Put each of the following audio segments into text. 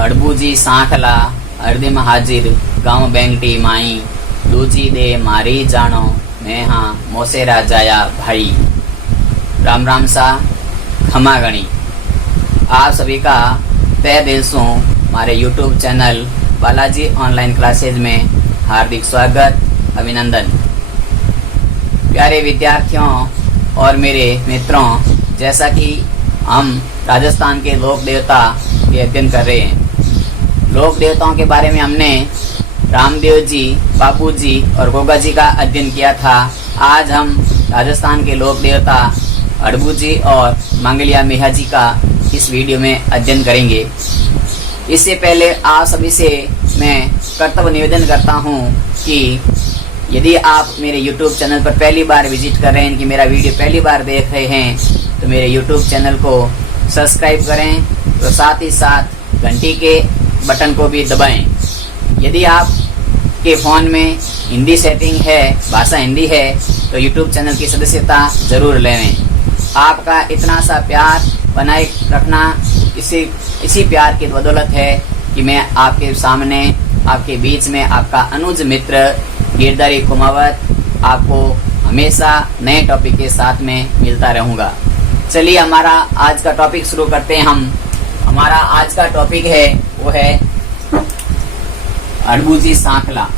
अड़बूजी सांखला अर्दिम हाजिर गांव बेंगटी माई दूजी दे मारी जानो मैं हाँ मोसेरा जाया भाई। राम राम सा खमा गणी। आप सभी का तहे दिल से हमारे YouTube channel Balaji online classes में हार्दिक स्वागत अभिनंदन। प्यारे विद्यार्थियों और मेरे मित्रों, जैसा कि हम राजस्थान के लोक देवता के अध्ययन कर रहे हैं। लोक देवताओं के बारे में हमने रामदेव जी, बापू जी और गोगा जी का अध्ययन किया था। आज हम राजस्थान के लोक देवता अड़बू जी और मंगलिया मेहा जी का इस वीडियो में अध्ययन करेंगे। इससे पहले आप सभी से मैं कर्तव्य निवेदन करता हूं कि यदि आप मेरे YouTube चैनल पर पहली बार विजिट कर रहे हैं, कि मेरा वीडियो पहली बार देख रहे हैं, तो मेरे YouTube चैनल को सब्सक्राइब करें, तो साथ ही साथ घंटी के बटन को भी दबाएं। यदि आप के फोन में हिंदी सेटिंग है, भाषा हिंदी है, तो YouTube चैनल की सदस्यता जरूर लें। आपका इतना सा प्यार बनाए रखना इसी प्यार की बदौलत है कि मैं आपके सामने, आपके बीच में आपका अनुज मित्र गिरधारी कुमावत आपको हमेशा नए टॉपिक के साथ में मिलता रहूंगा। चलिए हमारा आज का टॉपिक शुरू करते हैं हम। हमारा आज का टॉपिक है वो है अड़बूजी सांखला।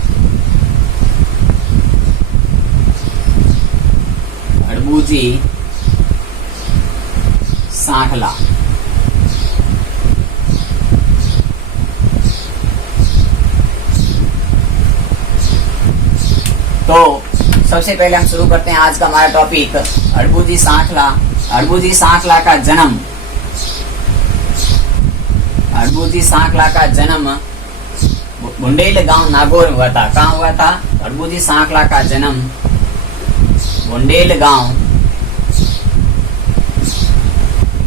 अड़बूजी सांखला। तो सबसे पहले हम शुरू करते हैं आज का हमारा टॉपिक अड़बूजी सांखला। अड़बूजी सांखला का जन्म, अड़बूजी सांखला का जन्म बुंडेल गांव नागौर में हुआ था। कहाँ हुआ था? अड़बूजी सांखला का जन्म बुंडेल गांव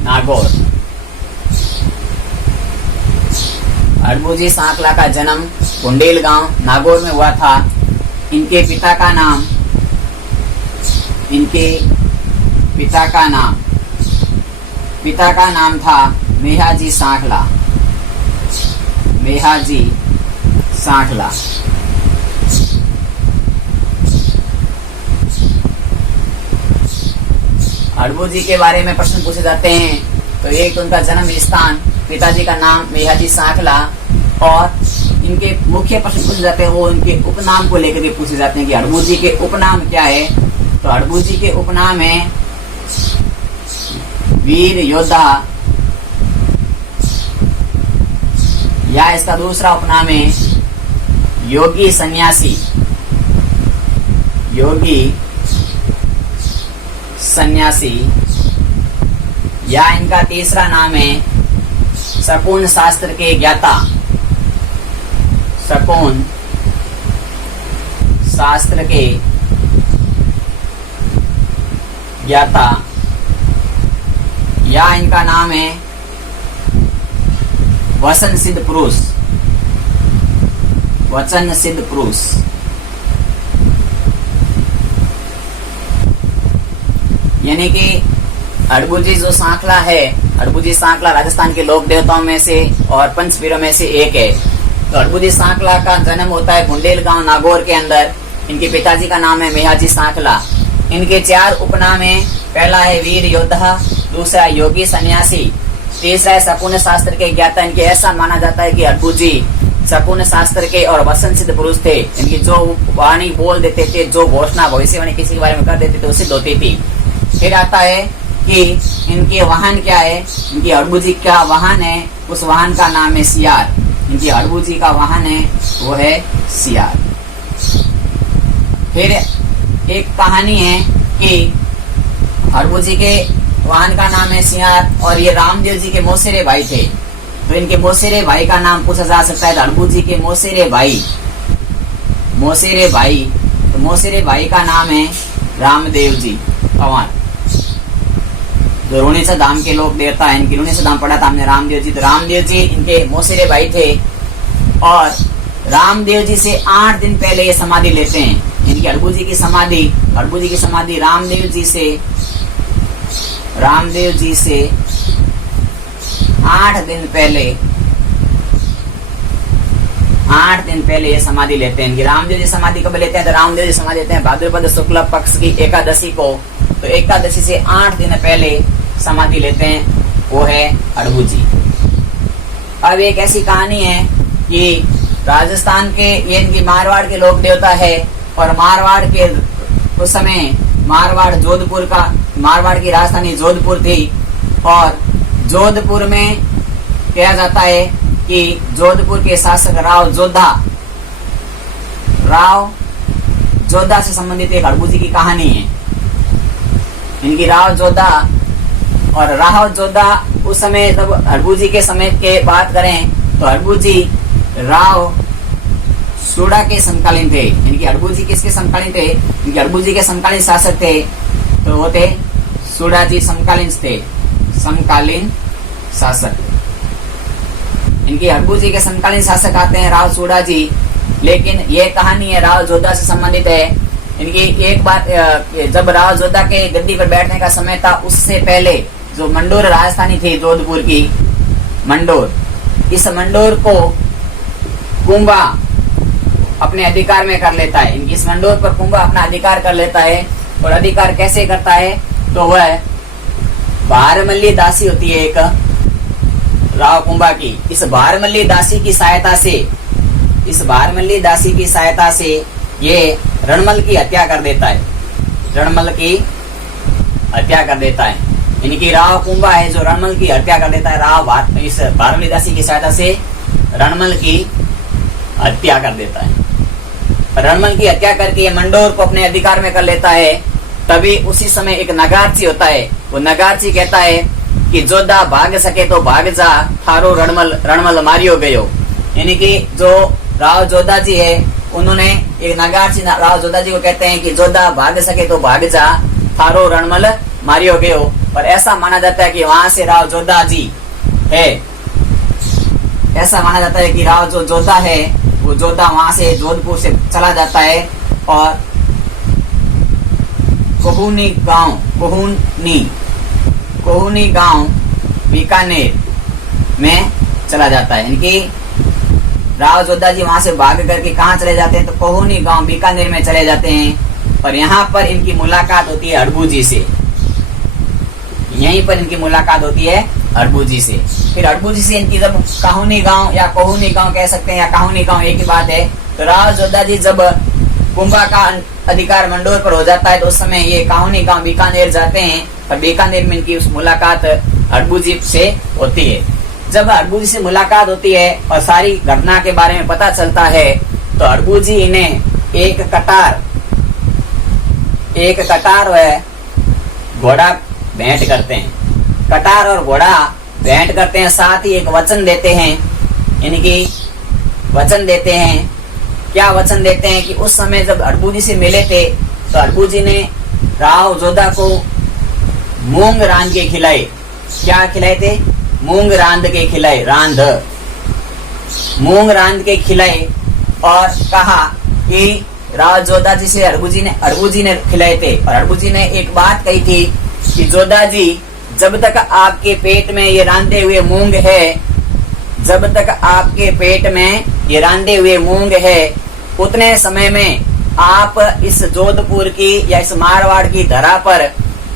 नागौर। अड़बूजी सांखला का जन्म बुंडेल गांव नागौर में हुआ था। इनके पिता का नाम था मेहाजी सांखला। मेहाजी सांखला। अड़बू जी के बारे में प्रश्न पूछे जाते हैं, तो एक तो उनका जन्म स्थान, पिताजी का नाम मेहाजी सांखला, और इनके मुख्य प्रश्न पूछे जाते हैं वो इनके उपनाम को लेकर के पूछे जाते हैं कि अड़बू जी के उपनाम क्या है। तो अड़बू जी के उपनाम है वीर योद्धा, या इसका दूसरा उपनाम है योगी सन्यासी। योगी सन्यासी, या इनका तीसरा नाम है शकुन शास्त्र के ज्ञाता। शकुन शास्त्र के ज्ञाता, या इनका नाम है वचन सिद्ध पुरुष। वचन सिद्ध पुरुष। यानी कि अड़बूजी जो सांखला है, अड़बूजी सांखला राजस्थान के लोक देवताओं में से और पंचवीरों में से एक है। तो अड़बूजी सांखला का जन्म होता है बुंडेल गांव नागौर के अंदर। इनके पिताजी का नाम है मेहाजी सांखला। इनके 4 उपनाम है। पहला है वीर योद्धा, दूसरा योगी सन्यासी, तीसरा है शकुन शास्त्र के ज्ञाता। इनके ऐसा माना जाता है कि अड़बू जी शकुन शास्त्र के और वचन सिद्ध पुरुष थे। इनकी जो वाणी बोल देते थे, जो घोषणा भविष्यवाणी किसी के बारे में कर देते थे, वो सिद्ध होती थी। फिर आता है कि इनके वाहन क्या है। इनकी अड़बू जी का वाहन है, उस वाहन का नाम है सियार। इनकी अड़बू जी का वाहन है वो है सियार। फिर एक कहानी है कि अड़बू जी के वाहन का नाम है सियार, और ये रामदेव जी के मौसेरे भाई थे। तो इनके मौसेरे भाई का नाम पूछा जा सकता है। अड़बू जी के मौसेरे भाई, मौसेरे भाई, तो मौसेरे भाई का नाम है रामदेव जी पवार, जो रोणेसा धाम के लोक देवता है। इनकी रोणेसा धाम पढ़ा था हमने रामदेव जी। तो रामदेव जी इनके मौसेरे भाई थे, और रामदेव जी से 8 दिन पहले ये समाधि लेते हैं। इनकी अड़बू जी की समाधि रामदेव जी से 8 दिन पहले 8 दिन पहले ये समाधि लेते हैं। रामदेव जी समाधि कब लेते हैं? तो रामदेव जी समाधि लेते हैं भाद्रपद शुक्ल पक्ष की एकादशी को। तो एकादशी से 8 दिन पहले समाधि लेते हैं, वो है अड़बू जी। अब एक ऐसी कहानी है कि राजस्थान के, ये इनकी मारवाड़ के लोक देवता है, और मारवाड़ के उस समय मारवाड़ जोधपुर का, मारवाड़ की राजधानी जोधपुर थी, और जोधपुर में कहा जाता है कि जोधपुर के शासक राव जोधा से संबंधित एक अड़बू जी की कहानी है। इनकी राव जोधा और राव जोधा उस समय, जब अड़बू जी के समय के बात करें तो अड़बू जी राव सूड़ा के समकालीन थे। इनकी अड़बू जी किसके समकालीन थे? इनके अड़बू जी के समकालीन शासक थे, तो वो थे सूड़ा जी, समकालीन थे, समकालीन शासक। इनकी अड़बू जी के समकालीन शासक आते हैं राव सूड़ा जी। लेकिन ये कहानी है राव जोधा से संबंधित है। इनकी एक बात, जब राव जोधा के गद्दी पर बैठने का समय था, उससे पहले जो मंडोर राजधानी थी जोधपुर की, मंडोर, इस मंडोर को कुंभा अपने अधिकार में कर लेता है। इनकी इस मंडोर पर कुंभा अपना अधिकार कर लेता है। और अधिकार कैसे करता है? तो वह भारमल्ली दासी होती है एक राव कुंभा की। इस भारमल्ली दासी की सहायता से ये रणमल की हत्या कर देता है। रणमल की हत्या कर देता है। इनकी राव कुंभा है जो रणमल की हत्या कर देता है। इस भारमल्ली दासी की सहायता से रणमल की हत्या कर देता है। रणमल की हत्या करके ये मंडोर को अपने अधिकार में कर लेता है। तभी उसी समय एक नगारची होता है। वो नगारची कहता है कि जोधा भाग सके तो भाग जा, थारो रणमल मारियो गयो। यानी कि जो राव जोधा जी है, उन्होंने एक नगारची राव जोधा जी को कहते हैं कि जोधा भाग सके तो भाग जा, थारो रणमल मारियो गयो। पर ऐसा माना जाता है कि वहां से राव जोधा जी है, ऐसा माना जाता है कि राव जो जोधा है, वो जोधा वहां से जोधपुर से चला जाता है और कोहूनी गांव बीकानेर में चला जाता है। इनकी राव जोधा जी वहां से भाग करके कहाँ चले जाते हैं? तो कोहूनी गांव बीकानेर में चले जाते हैं। और यहाँ पर इनकी मुलाकात होती है अड़बू जी से। यहीं पर इनकी मुलाकात होती है अड़बू जी से। फिर अड़बू जी से इनकी जब काहुनी गांव या कोहूनी गांव कह सकते हैं, या काहुनी गांव एक ही बात है, तो राव जोधा जी जब कुंभा का अधिकार मंडोर पर हो जाता है, तो उस समय ये काहुनी गांव बीकानेर जाते हैं। और बीकानेर में इनकी उस मुलाकात अड़बू जी से होती है। जब अड़बू जी से मुलाकात होती है और सारी घटना के बारे में पता चलता है, तो अड़बू जी इन्हें एक कटार व घोड़ा भेंट करते हैं। कटार और घोड़ा भेंट करते हैं। साथ ही एक वचन देते हैं। इनकी वचन देते हैं। क्या वचन देते हैं? कि उस समय जब अड़बू जी से मिले थे, तो अड़बू जी ने राव जोधा को मूंग रांध के खिलाए। क्या खिलाए थे? मूंग रांध के खिलाए। मूंग रांध के खिलाए और कहा कि राव जोधा जी से अड़बू जी ने खिलाए थे। और अड़बू जी ने एक बात कही थी कि जोधा जी, जब तक आपके पेट में ये रांधे हुए मूंग है, जब तक आपके पेट में ये रांधे हुए मूंग है, उतने समय में आप इस जोधपुर की या इस मारवाड़ की धरा पर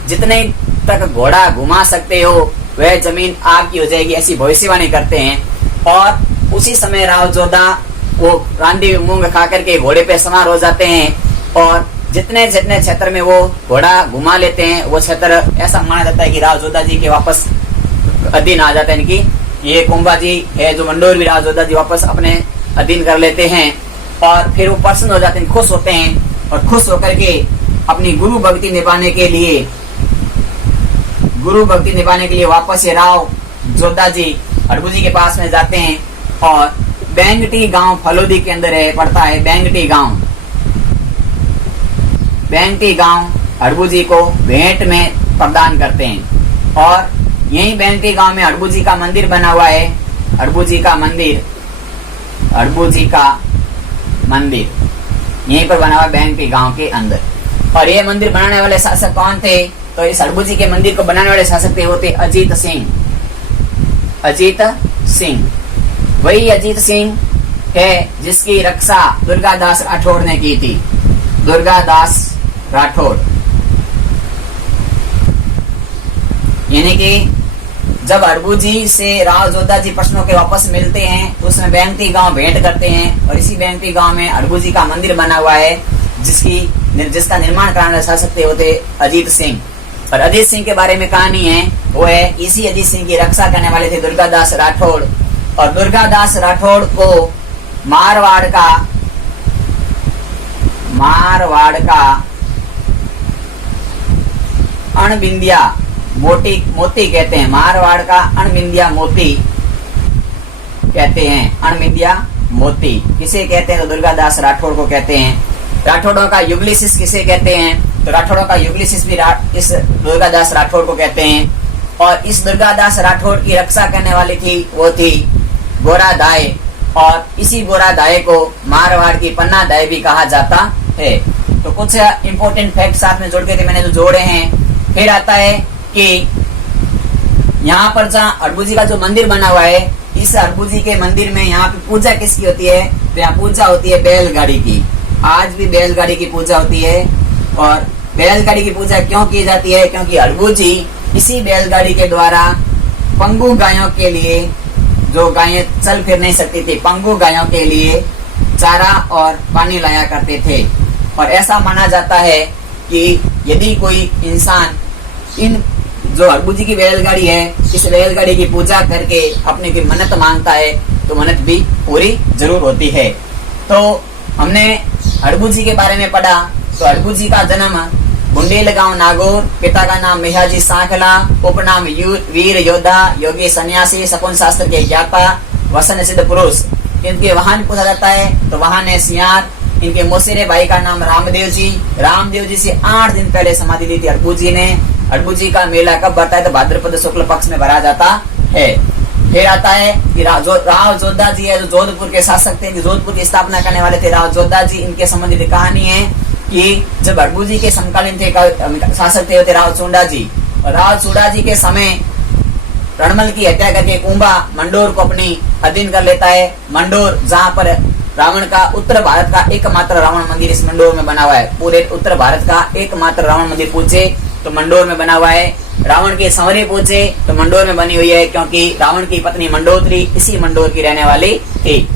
जितने तक घोड़ा घुमा सकते हो, वह जमीन आपकी हो जाएगी, ऐसी भविष्यवाणी करते हैं। और उसी समय राव जोधा वो रांधे हुए मूंग खा करके घोड़े पे सवार हो जाते हैं और जितने क्षेत्र में वो घोड़ा घुमा लेते हैं, वो क्षेत्र ऐसा माना जाता है कि राव जोधा जी के वापस अधीन आ जाते हैं। इनकी ये कुंभा जी है जो मंडोर भी राव जोधा जी वापस अपने अधीन कर लेते हैं। और फिर वो प्रसन्न हो जाते हैं, खुश होते हैं। और खुश होकर के अपनी गुरु भक्ति निभाने के लिए वापस ये राव जोधा जी अड़बू जी के पास में जाते हैं। और बेंगटी गांव फलोदी के अंदर पड़ता है। बेंगटी गांव अड़बू जी को भेंट में प्रदान करते हैं। और यही बेंगटी गांव में अड़बू जी का मंदिर बना हुआ है। अड़बू जी का मंदिर यहीं पर बना हुआ बेंगटी गांव के अंदर। और ये मंदिर बनाने वाले शासक कौन थे? तो इस अड़बू जी के मंदिर को बनाने वाले शासक थे, वो थे अजीत सिंह। वही अजीत सिंह है जिसकी रक्षा दुर्गादास राठौड़ ने की थी। दुर्गादास राठौड़ यानी कि जब अड़बूजी से राव जोधा जी प्रश्नों के वापस मिलते हैं तो उसमें बैंगटी गांव भेंट करते हैं और इसी बैंगटी गांव में अड़बूजी का मंदिर बना हुआ है जिसका निर्माण कराने जा सकते होते अजीत सिंह। और अजीत सिंह के बारे में कहानी है वो है इसी अजीत सिंह की रक्षा करने वाले थे दुर्गादास राठौड़। और दुर्गादास राठौड़ को मारवाड़ का अणबिंदिया मोती कहते हैं। मारवाड़ का अणबिंदिया मोती कहते हैं। अणबिंदिया मोती किसे कहते हैं तो दुर्गादास राठौड़ को कहते हैं। राठौड़ों का युगलिसिस किसे कहते हैं तो राठौड़ों का युगलिसिस भी इस दुर्गादास राठौड़ को कहते हैं। और इस दुर्गादास राठौड़ की रक्षा करने वाली थी वो थी गोरा दाई और इसी गोरा दाई को मारवाड़ की पन्ना दाई भी कहा जाता है। तो कुछ इंपॉर्टेंट फैक्ट साथ में जोड़ के मैंने जो जोड़े हैं। फिर आता है कि यहाँ पर जहाँ अड़बूजी का जो मंदिर बना हुआ है इस अड़बूजी के मंदिर में यहाँ पे पूजा किसकी होती है तो यहाँ पूजा होती है बैलगाड़ी की। आज भी बैलगाड़ी की पूजा होती है। और बैलगाड़ी की पूजा क्यों की जाती है क्योंकि अड़बूजी इसी बैलगाड़ी के द्वारा पंगु गायों के लिए जो गायें चल फिर नहीं सकती थी पंगु गायों के लिए चारा और पानी लाया करते थे। और ऐसा माना जाता है कि यदि कोई इंसान इन जो अड़बूजी की बैलगाड़ी है इस बैलगाड़ी की पूजा करके अपने की मन्नत मांगता है तो मन्नत भी पूरी जरूर होती है। तो हमने अड़बूजी के बारे में पढ़ा। तो अड़बूजी का जन्म बुंडेल गांव नागौर, पिता का नाम मेहाजी सांखला, उपनाम वीर योद्धा, योगी सन्यासी, सपुन शास्त्र के ज्ञाता, वसन सिद्ध पुरुष। इनके वाहन पूछा जाता है तो वाहन है सियार। इनके मोसेरे भाई का नाम रामदेव जी से 8 दिन पहले समाधि ली थी अड़बूजी ने। अड़बूजी का मेला कब भरता है तो भाद्रपद शुक्ल पक्ष में भरा जाता है। फिर आता है कि राव जोधा जी है जो जोधपुर के शासक थे, जोधपुर की स्थापना करने वाले थे राव जोधा जी। इनके संबंधित कहानी है कि जब अड़बूजी के समकालीन थे शासक थे राव चूंडा जी। और राव चूंडा जी के समय रणमल की हत्या करके कुंभा मंडोर को अपनी अधीन कर लेता है। मंडोर जहाँ पर रावण का उत्तर भारत का एकमात्र रावण मंदिर इस मंडोर में बना हुआ है। पूरे उत्तर भारत का एकमात्र रावण मंदिर पूछे तो मंडोर में बना हुआ है। रावण के संवरे पूछे तो मंडोर में बनी हुई है क्योंकि रावण की पत्नी मंडोदरी इसी मंडोर की रहने वाली थी।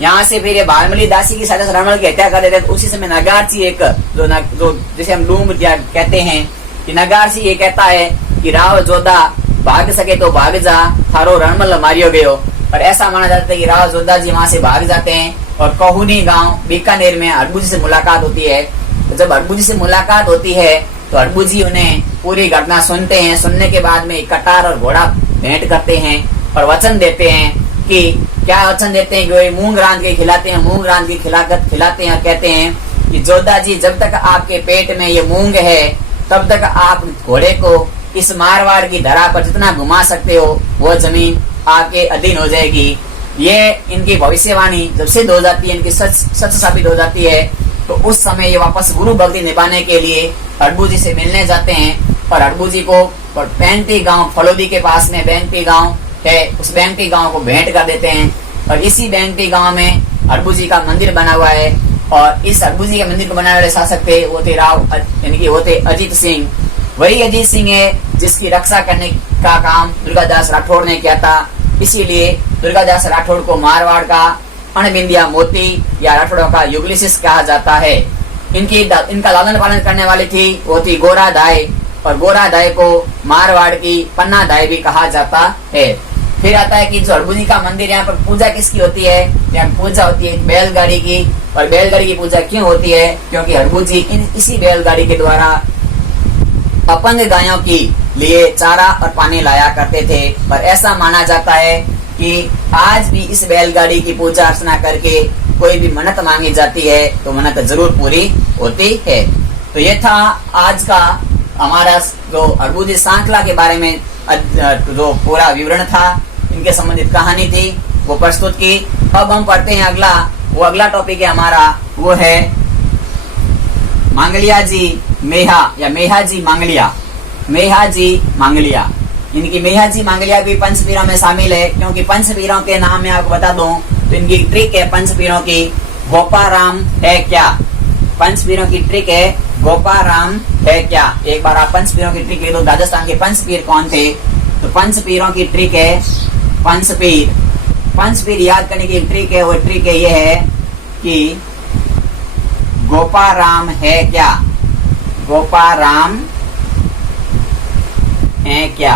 यहाँ से फिर ये भारमली दासी की साथ रणमल की हत्या कर देते। तो उसी समय नगारसी एक जो जिसे हम लूम कहते हैं कि नगारसी ये कहता है कि राव जोधा भाग सके तो भाग जा, थारो रणमल मारियो गयो। और ऐसा माना जाता है कि राव जोधा जी वहां से भाग जाते हैं और कहुनी गांव बीकानेर में अड़बूजी से मुलाकात होती है। तो जब अड़बूजी से मुलाकात होती है तो अड़बूजी उन्हें पूरी घटना सुनते हैं। सुनने के बाद में कटार और घोड़ा भेंट करते हैं और वचन देते हैं कि क्या वचन देते हैं कि वे मूंग रांध के खिलाते हैं। मूंग रांध की खिलाते हैं और कहते हैं कि जोधा जी जब तक आपके पेट में ये मूंग है तब तक आप घोड़े को इस मारवाड़ की धरा पर जितना घुमा सकते हो वो जमीन आपके अधीन हो जाएगी। ये इनकी भविष्यवाणी जब सिद्ध हो जाती है, इनकी सच साबित हो जाती है तो उस समय ये वापस गुरु भक्ति निभाने के लिए अड़बूजी से मिलने जाते हैं। और अड़बूजी को बैंगटी गांव फलोदी के पास में बैंगटी गांव है उस बैंगटी गांव को भेंट कर देते हैं। और इसी बैंगटी गांव में अड़बूजी का मंदिर बना हुआ है। और इस अड़बूजी के मंदिर को बनाने वाले शासक थे वो थे राव यानी कि वो थे अजीत सिंह। वही अजीत सिंह है जिसकी रक्षा करने का काम दुर्गादास राठौड़ ने किया था। इसीलिए दुर्गादास राठौड़ को मारवाड़ का अणबिंदिया मोती या राठौड़ों का युगलिसिस कहा जाता है। इनका लालन पालन करने वाली थी वो थी गोरा दाई। और गोरा दाई को मारवाड़ की पन्ना दाई भी कहा जाता है। फिर आता है कि जो अड़बूजी का मंदिर यहाँ पर पूजा किसकी होती है, यहाँ पूजा होती है बैलगाड़ी की। और बैलगाड़ी की पूजा क्यों होती है क्योंकि अड़बूजी इसी बैलगाड़ी के द्वारा अपंग गायों की लिए चारा और पानी लाया करते थे। और ऐसा माना जाता है कि आज भी इस बैलगाड़ी की पूजा अर्चना करके कोई भी मन्नत मांगी जाती है तो मन्नत जरूर पूरी होती है। तो ये था आज का हमारा जो अड़बूजी सांखला के बारे में जो पूरा विवरण था, इनके संबंधित कहानी थी वो प्रस्तुत की। अब हम पढ़ते हैं अगला टॉपिक है हमारा वो है मांगलिया जी मेहा या मेहा जी मांगलिया। मेहा जी मांगलिया इनकी मेहा जी मांगलिया भी पंचपीरों में शामिल है क्योंकि पंचपीरों के नाम में आपको बता दूं तो इनकी ट्रिक है पंचपीरों की, गोपाराम है क्या। पंचपीरों की ट्रिक है गोपाराम है क्या। एक बार आप पंचपीरों की ट्रिक ले दो। राजस्थान के पंचपीर कौन थे, तो पंचपीरों की ट्रिक है पंचपीर। पंचपीर याद करने की ट्रिक है, वो ट्रिक है ये है कि गोपाराम है क्या, गोपाराम है क्या।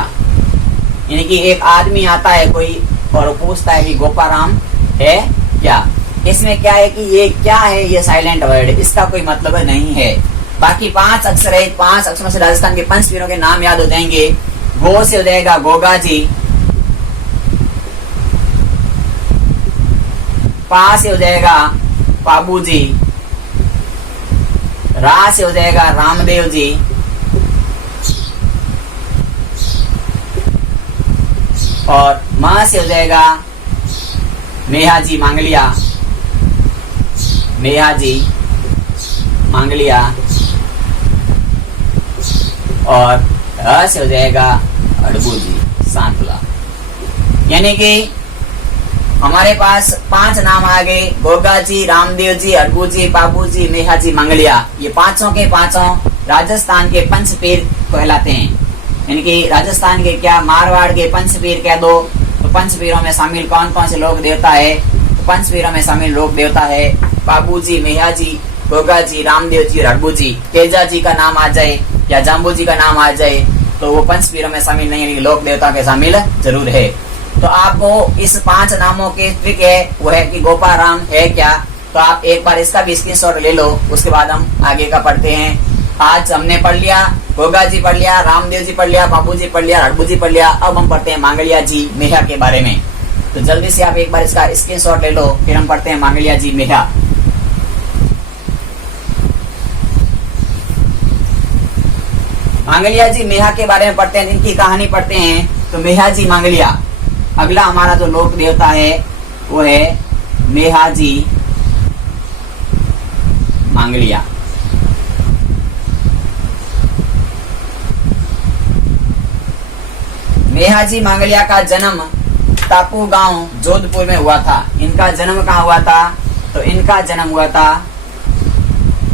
यानी कि एक आदमी आता है कोई और पूछता है कि गोपाराम है क्या। इसमें क्या है कि ये क्या है, ये साइलेंट वर्ड है, इसका कोई मतलब नहीं है। बाकी 5 अक्षर है, 5 अक्षरों से राजस्थान के पंचपीरों के नाम याद हो जाएंगे। गो से हो जाएगा गोगा जी, पा से हो जाएगा बाबू जी, रा से हो जाएगा रामदेव जी, और मां से हो जाएगा मेहा जी मांगलिया, मेहा जी मांगलिया, और ह से हो जाएगा अड़बू जी सांतला। यानी कि हमारे पास 5 नाम आ गए, गोगा जी, रामदेव जी, अड़बू जी, बाबू जी, मेहा जी, मंगलिया। ये पांचों के पांचों राजस्थान के पंचपीर कहलाते हैं। यानी कि राजस्थान के क्या, मारवाड़ के पंचपीर कह दो। तो पंचपीरों में शामिल कौन कौन से लोक देवता है, तो पंचपीरों में शामिल लोक देवता है बाबू जी, मेहा जी, गोगा जी, रामदेव जी और अड़बू जी। तेजा जी का नाम आ जाए या जाम्बू जी का नाम आ जाए तो वो पंचपीरों में शामिल नहीं है, लोक देवता के शामिल जरूर है। तो आपको इस 5 नामों के ट्रिक है वो है कि गोपाराम है क्या। तो आप एक बार इसका भी स्क्रीनशॉट ले लो, उसके बाद हम आगे का पढ़ते हैं। आज हमने पढ़ लिया, गोगा जी पढ़ लिया, रामदेव जी पढ़ लिया, बाबू जी पढ़ लिया, अड़बू जी पढ़ लिया। अब हम पढ़ते हैं मांगलिया जी मेहा के बारे में। तो जल्दी से आप एक बार इसका स्क्रीनशॉट ले लो, फिर हम पढ़ते हैं मांगलिया जी मेहा। मांगलिया जी मेहा के बारे में पढ़ते हैं, इनकी कहानी पढ़ते हैं। तो मेहा जी मांगलिया, अगला हमारा जो लोक देवता है वो है मेहा जी मांगलिया। मेहा जी मांगलिया का जन्म टापू गांव जोधपुर में हुआ था। इनका जन्म कहाँ हुआ था, तो इनका जन्म हुआ था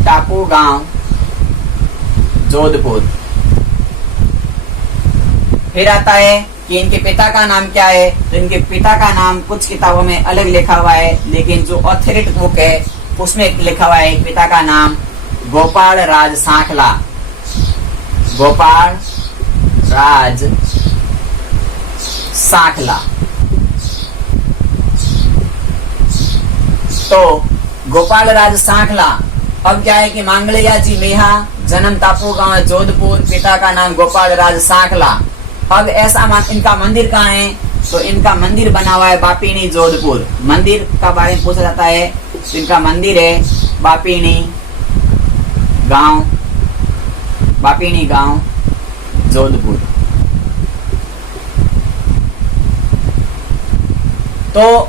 टापू गांव जोधपुर। फिर आता है कि इनके पिता का नाम क्या है, तो इनके पिता का नाम कुछ किताबों में अलग लिखा हुआ है, लेकिन जो ऑथोरिटी बुक है उसमें लिखा हुआ है पिता का नाम गोपाल राज सांखला, गोपाल राज सांखला। तो गोपाल राज सांखला। अब क्या है कि मांगलिया जी मेहा, जन्म टापू गांव जोधपुर, पिता का नाम गोपाल राज सांखला। अब ऐसा इनका मंदिर कहाँ है, तो इनका मंदिर बना हुआ है बापीनी जोधपुर। मंदिर का बारे में पूछा जाता है, तो इनका मंदिर है बापीनी गांव, बापीनी गांव जोधपुर। तो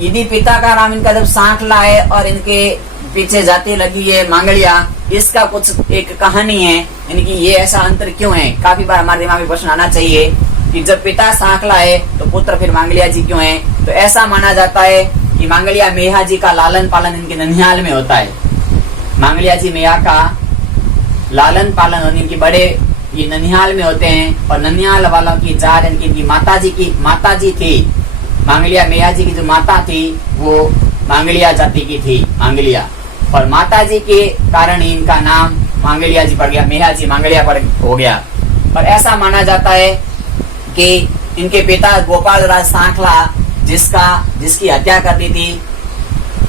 यदि पिता का नाम इनका जब सांखला है और इनके पीछे जाती लगी है मांगलिया, इसका कुछ एक कहानी है। यानी कि ये ऐसा अंतर क्यों है, काफी बार हमारे दिमाग में प्रश्न आना चाहिए कि जब पिता सांखला है तो पुत्र फिर मांगलिया जी क्यों है। तो ऐसा माना जाता है कि मांगलिया मेहा जी का लालन पालन इनके ननिहाल में होता है। मांगलिया जी मेहा का लालन पालन इनके बड़े ये ननिहाल में होते हैं, और ननिहाल वालों की जात इनकी माता जी थी। मांगलिया मेहा जी की जो माता थी वो मांगलिया जाति की थी, मांगलिया, और माता जी के कारण ही इनका नाम मांगलिया जी पड़ गया, मेहा जी मांगलिया पड़ हो गया। और ऐसा माना जाता है कि इनके पिता गोपाल राज सांखला जिसकी हत्या कर दी थी,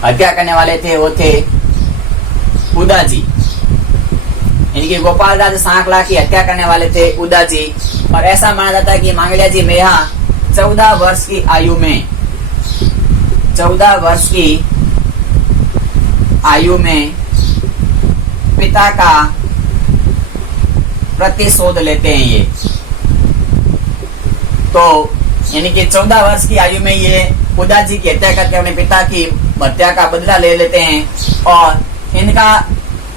हत्या करने वाले थे वो थे उदा जी। इनके गोपाल राज सांखला की हत्या करने वाले थे उदा जी। और ऐसा माना जाता है कि मांगलिया जी मेहा 14 वर्ष की आयु में 14 वर्ष की आयु में पिता का प्रतिशोध लेते हैं ये। तो यानी कि 14 वर्ष की आयु में ये उदा जी की हत्या करके अपने पिता की हत्या का बदला ले लेते हैं। और इनका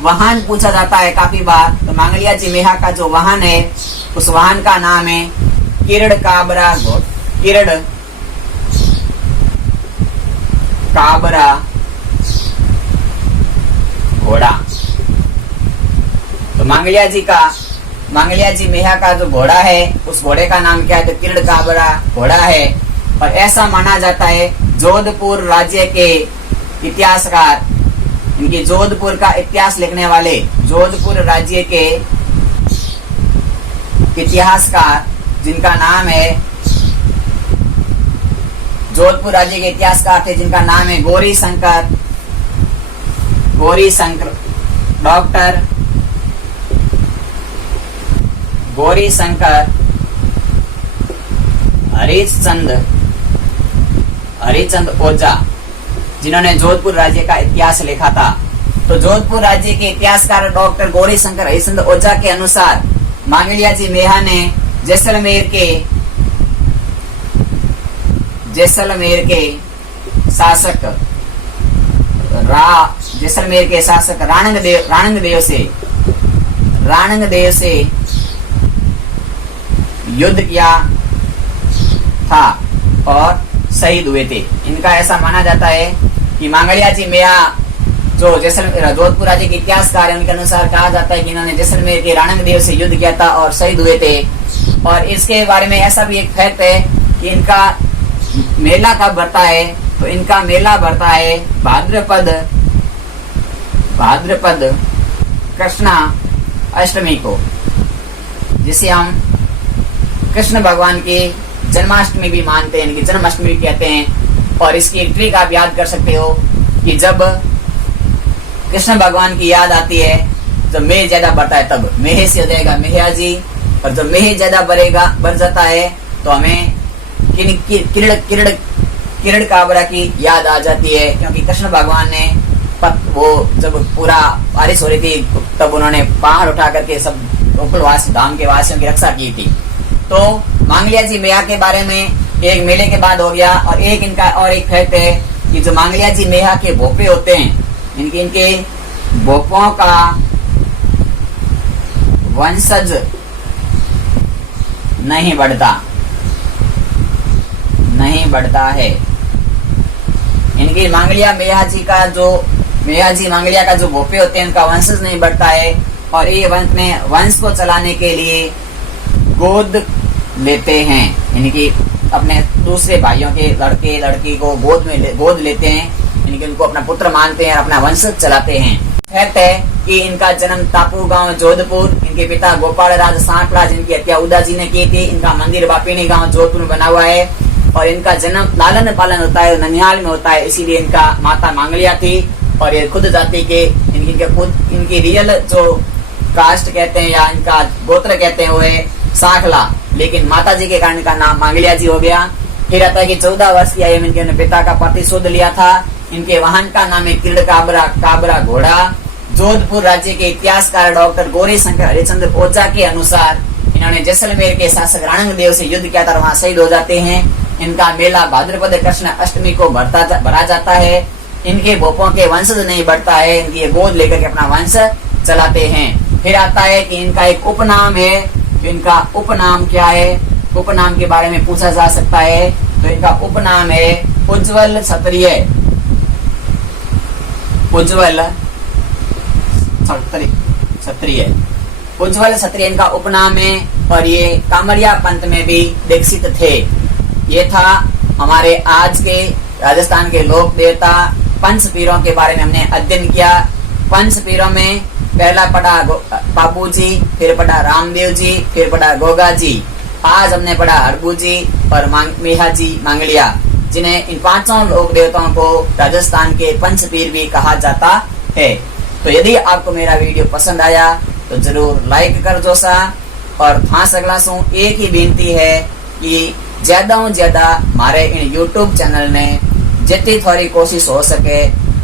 वाहन पूछा जाता है काफी बार, तो मांगलिया जी मेहा का जो वाहन है उस वाहन का नाम है किरण काबरा घोड़ा। तो मांगलिया जी मेहा का जो घोड़ा है उस घोड़े का नाम क्या है? तो किरण काबरा घोड़ा है। और ऐसा माना जाता है जोधपुर राज्य के इतिहासकार, इनके जोधपुर का इतिहास लिखने वाले जोधपुर राज्य के इतिहासकार जिनका नाम है, जोधपुर राज्य के इतिहासकार थे जिनका नाम है गौरी शंकर, डॉक्टर गौरी शंकर हरिचंद ओझा, जिन्होंने जोधपुर राज्य का इतिहास लिखा था। तो जोधपुर राज्य के इतिहासकार डॉक्टर गौरी शंकर हरिचंद ओझा के अनुसार मांगलिया जी मेहा ने जैसलमेर के शासक राणंग देव से युद्ध किया था और शहीद हुए थे। इनका ऐसा माना जाता है कि मांगलिया जी मेहा जो जोधपुर राज्य के इतिहासकार है, उनके अनुसार कहा जाता है कि इन्होंने जैसलमेर के राणंग देव से युद्ध किया था और शहीद हुए थे। और इसके बारे में ऐसा भी एक फैक्ट है कि इनका मेला कब बढ़ता है? तो इनका मेला बढ़ता है भाद्रपद कृष्णा अष्टमी को, जिसे हम कृष्ण भगवान की जन्माष्टमी भी मानते हैं, इनकी जन्माष्टमी कहते हैं। और इसकी एक ट्रिक आप याद कर सकते हो कि जब कृष्ण भगवान की याद आती है, जब मेह ज्यादा बढ़ता है तब मेह से हो जाएगा मेहया जी, और जब मेह ज्यादा बढ़ जाता है तो हमें किरण काबरा की याद आ जाती है, क्योंकि कृष्ण भगवान ने वो जब पूरा बारिश हो रही थी तब उन्होंने पहाड़ उठा करके सब गोकुलवासी धाम के वासियों की रक्षा की थी। तो मांगलिया जी मेहा के बारे में एक मेले के बाद हो गया। और एक इनका और एक फैक्ट है कि जो मांगलिया जी मेहा के भोपे होते हैं, इनके भोपों का वंशज नहीं बढ़ता है। इनकी मांगलिया मांगलिया का जो भोपे होते हैं उनका वंशज नहीं बढ़ता है। और ये वंश को चलाने के लिए गोद लेते हैं, इनकी अपने दूसरे भाइयों के लड़की को गोद लेते हैं, इनके उनको अपना पुत्र मानते हैं और अपना वंश चलाते हैं। फैक्ट है कि इनका जन्म तापू गांव जोधपुर, इनके पिता गोपाल राज सांकला जिनकी हत्या उदा जी ने की थी, इनका मंदिर बापिनी गांव जोधपुर में बना हुआ है। और इनका जन्म लालन पालन होता है ननिहाल में होता है, इसीलिए इनका माता मांगलिया थी। और ये खुद जाति के इनकी रियल जो कास्ट कहते हैं या इनका गोत्र कहते हैं वो है सांखला, लेकिन माता जी के कारण इनका नाम मांगलिया जी हो गया। फिर आता है कि 14 वर्ष की आयु में इनके पिता का प्रतिशोध लिया था। इनके वाहन का नाम है किरण काबरा घोड़ा। जोधपुर राज्य के इतिहासकार डॉक्टर गौरी शंकर हरिचंद ओझा के अनुसार इन्होंने जैसलमेर के शासक राणंग देव से युद्ध किया था और वहां शहीद हो जाते हैं। इनका मेला भाद्रपद कृष्ण अष्टमी को भरा जाता है। इनके भोपों के वंशज नहीं बढ़ता है, इनकी गोद लेकर के अपना वंश चलाते हैं। फिर आता है कि इनका एक उपनाम है। इनका उपनाम क्या है? उपनाम के बारे में पूछा जा सकता है। तो इनका उपनाम है उज्जवल क्षत्रिय। उज्जवल क्षत्रिय इनका उपनाम है। और ये कामरिया पंथ में भी दीक्षित थे। ये था हमारे आज के राजस्थान के लोक देवता पंच पीरों के बारे में हमने अध्ययन किया। पंच पीरों में पहला पढ़ा बाबू जी, फिर पढ़ा रामदेव जी, फिर पढ़ा गोगा जी। आज हमने पढ़ा हरबू जी और मेहा जी मांगलिया, जिन्हें इन पांचों लोक देवताओं को राजस्थान के पंच पीर भी कहा जाता है। तो यदि आपको मेरा वीडियो पसंद आया तो जरूर लाइक कर दो सा। और फांस अगला सू एक ही बेनती है कि ज्यादा हमारे इन YouTube चैनल ने जितनी थोड़ी कोशिश हो सके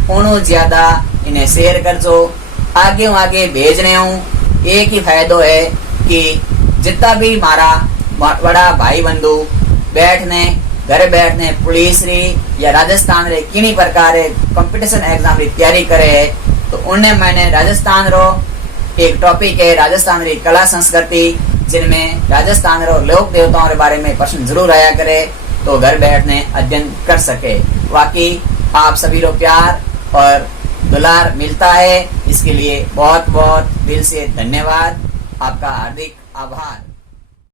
उन्हों ज्यादा इन्हें शेयर कर दो, आगे भेजने हूँ। एक ही फायदो है कि जितना भी हमारा बड़ा भाई बंधु घर बैठने पुलिस री या राजस्थान रे किन्हीं प्रकार कंपटीशन एग्जाम री तैयारी करे, तो उन्हें मैंने राजस्थान रो एक टॉपिक है राजस्थान री कला संस्कृति, जिनमें राजस्थान रो लोक देवताओं के बारे में प्रश्न जरूर आया करे, तो घर बैठने अध्ययन कर सके। बाकी आप सभी लोग प्यार और दुलार मिलता है, इसके लिए बहुत बहुत दिल से धन्यवाद। आपका हार्दिक आभार।